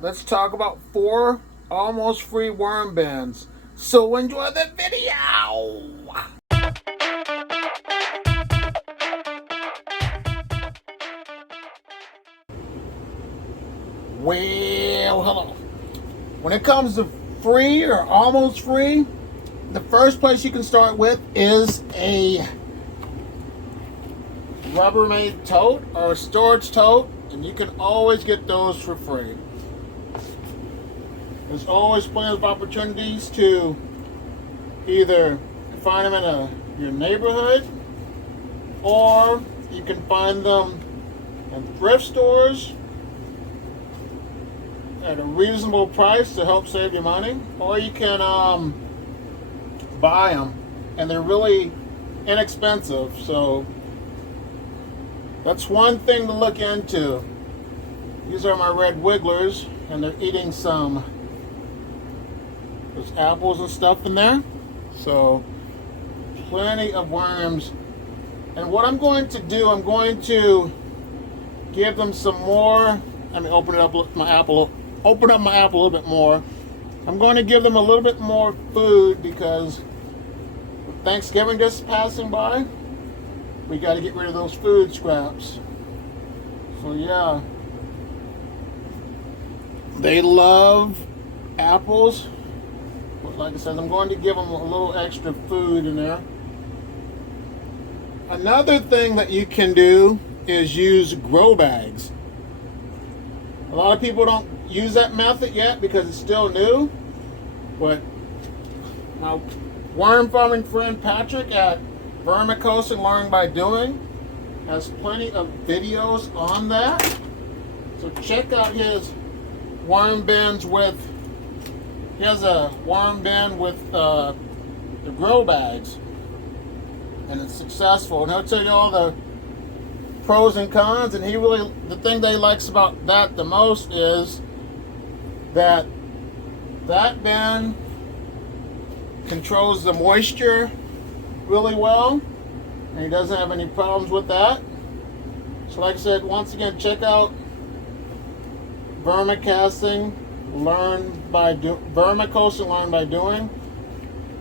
let's talk about 4 almost free worm bins. So enjoy the video! Well, hello. When it comes to free or almost free, the first place you can start with is a Rubbermaid tote or a storage tote, and you can always get those for free. There's always plenty of opportunities to either find them in your neighborhood, or you can find them in thrift stores at a reasonable price to help save you money, or you can buy them, and they're really inexpensive. So that's one thing to look into. These are my red wigglers, and they're eating some there's apples and stuff in there. So plenty of worms. And what I'm going to do, I'm going to give them some more. Let me open up my apple a little bit more. I'm going to give them a little bit more food because with Thanksgiving just passing by, we got to get rid of those food scraps. So yeah, they love apples. But like I said, I'm going to give them a little extra food in there. Another thing that you can do is use grow bags. A lot of people don't use that method yet because it's still new. But my worm farming friend Patrick at Composting Learn by Doing has plenty of videos on that. So check out his worm bins with. He has a worm bin with the grow bags, and it's successful. And he'll tell you all the pros and cons. And the thing that he likes about that the most is that bin controls the moisture really well, and he doesn't have any problems with that. So like I said, once again, check out Vermicasting Vermicasting Learn by Doing.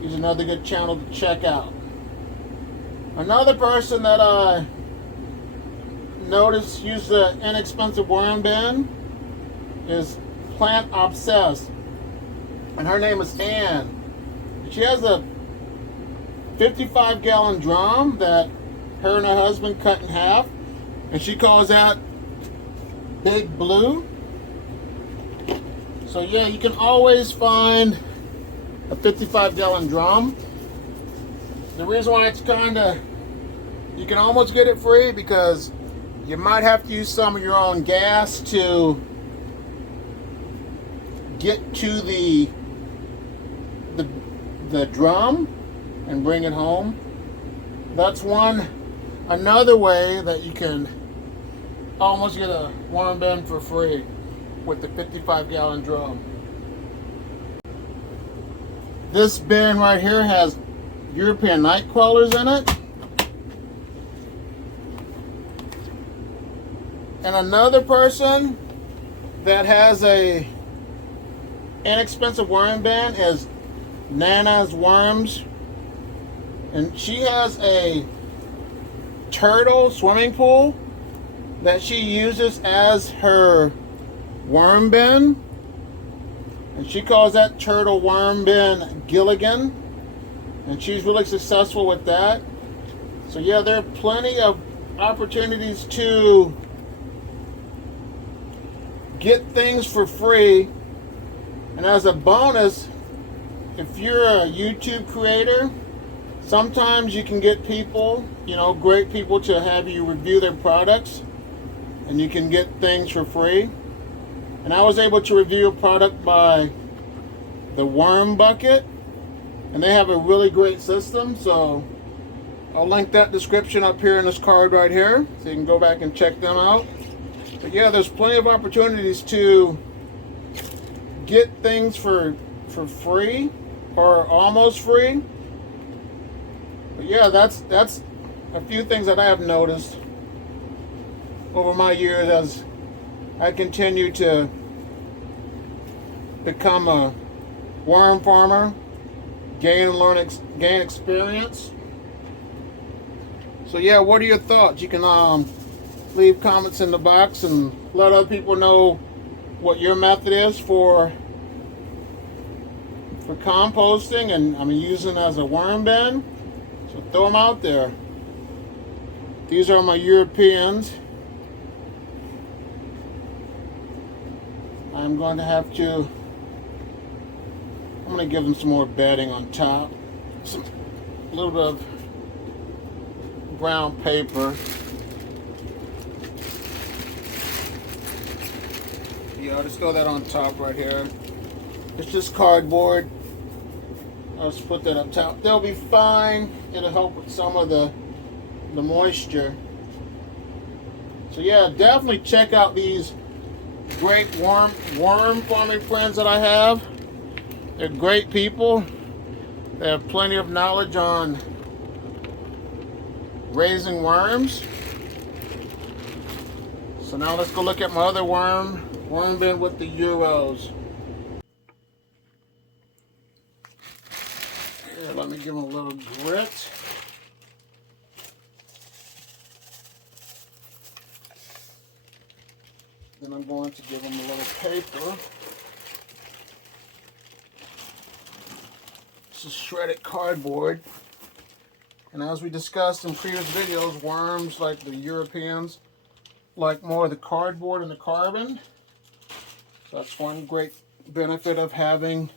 He's another good channel to check out. Another person that I noticed used the inexpensive worm bin is Plant Obsessed, and her name is Ann. She has a 55-gallon drum that her and her husband cut in half, and she calls that Big Blue. So yeah, you can always find a 55-gallon drum. The reason why it's you can almost get it free because you might have to use some of your own gas to get to the drum and bring it home. That's another way that you can almost get a worm bin for free with the 55-gallon drum. This bin right here has European night crawlers in it. And another person that has a inexpensive worm bin is Nana's Worms. And she has a turtle swimming pool that she uses as her worm bin, and she calls that turtle worm bin Gilligan, and she's really successful with that. So yeah, there are plenty of opportunities to get things for free. And as a bonus, if you're a YouTube creator, sometimes you can get people, great people, to have you review their products, and you can get things for free. And I was able to review a product by the Worm Bucket, and they have a really great system. So I'll link that description up here in this card right here, so you can go back and check them out. But yeah, there's plenty of opportunities to get things for free or almost free. But yeah, that's a few things that I have noticed over my years as I continue to become a worm farmer, gain experience. So yeah, what are your thoughts? You can leave comments in the box and let other people know what your method is for composting and using as a worm bin. So throw them out there. These are my Europeans. I'm going to give them some more bedding on top. A little bit of brown paper. Yeah, I'll just throw that on top right here. It's just cardboard. I'll just put that up top. They'll be fine. It'll help with some of the moisture. So yeah, definitely check out these great worm farming friends that I have. They're great people. They have plenty of knowledge on raising worms. So now let's go look at my other worm bin with the Euros. Here, let me give them a little grit. Then I'm going to give them a little paper. This is shredded cardboard. And as we discussed in previous videos, worms like the Europeans like more of the cardboard and the carbon. So that's one great benefit of having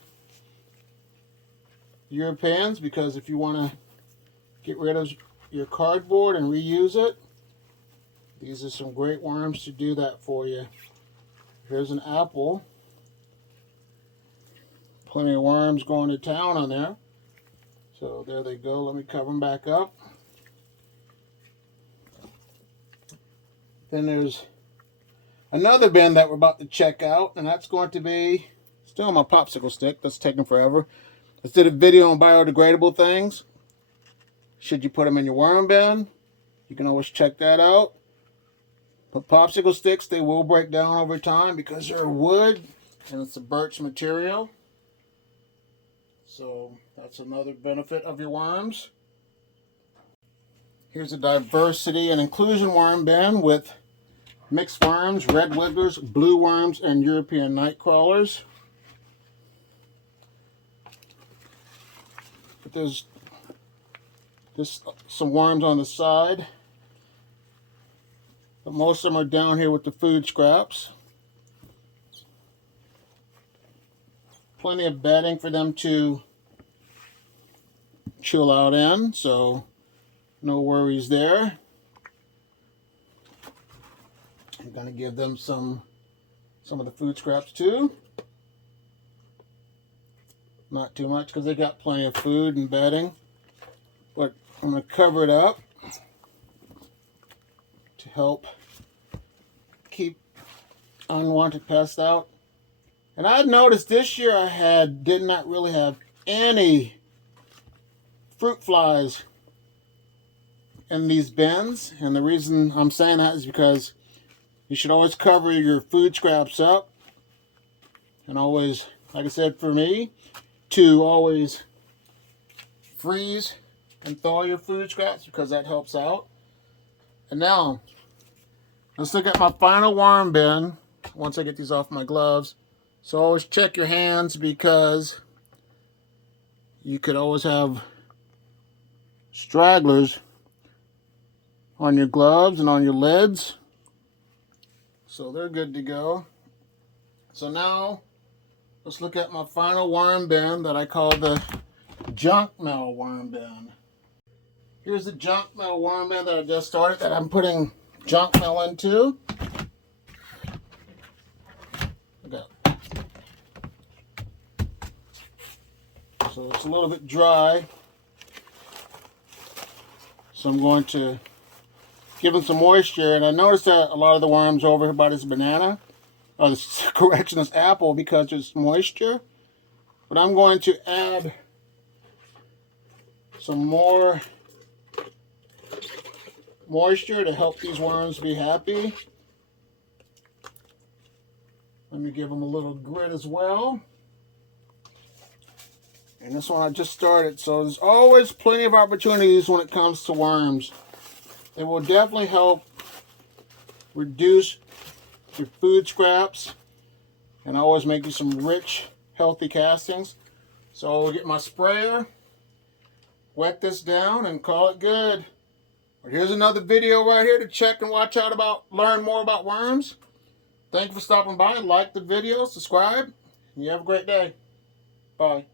Europeans, because if you want to get rid of your cardboard and reuse it, these are some great worms to do that for you. Here's an apple. Plenty of worms going to town on there. So there they go. Let me cover them back up. Then there's another bin that we're about to check out, and that's going to be still on my popsicle stick. That's taking forever. Let's do a video on biodegradable things. Should you put them in your worm bin? You can always check that out. But popsicle sticks, they will break down over time because they're wood and it's a birch material. So that's another benefit of your worms. Here's a diversity and inclusion worm bin with mixed worms, red wigglers, blue worms, and European night crawlers. But there's just some worms on the side. But most of them are down here with the food scraps. Plenty of bedding for them to chill out in, so no worries there. I'm going to give them some of the food scraps too. Not too much because they got plenty of food and bedding. But I'm going to cover it up to help keep unwanted pests out. And I noticed this year I did not really have any fruit flies in these bins. And the reason I'm saying that is because you should always cover your food scraps up. And always, like I said, for me, to always freeze and thaw your food scraps because that helps out. And now, let's look at my final worm bin once I get these off my gloves. So always check your hands because you could always have stragglers on your gloves and on your lids. So they're good to go. So now let's look at my final worm bin that I call the junk mail worm bin. Here's the junk mail worm bin that I just started that I'm putting junk mail into. Okay. So it's a little bit dry. So I'm going to give them some moisture. And I noticed that a lot of the worms over here by this banana, or this correction, this apple, because there's moisture. But I'm going to add some more moisture to help these worms be happy. Let me give them a little grit as well. And this one I just started. So there's always plenty of opportunities when it comes to worms. It will definitely help reduce your food scraps and always make you some rich, healthy castings. So I'll get my sprayer, wet this down, and call it good. Here's another video right here to check and watch out about, learn more about worms. Thank you for stopping by. Like the video, subscribe, and you have a great day. Bye.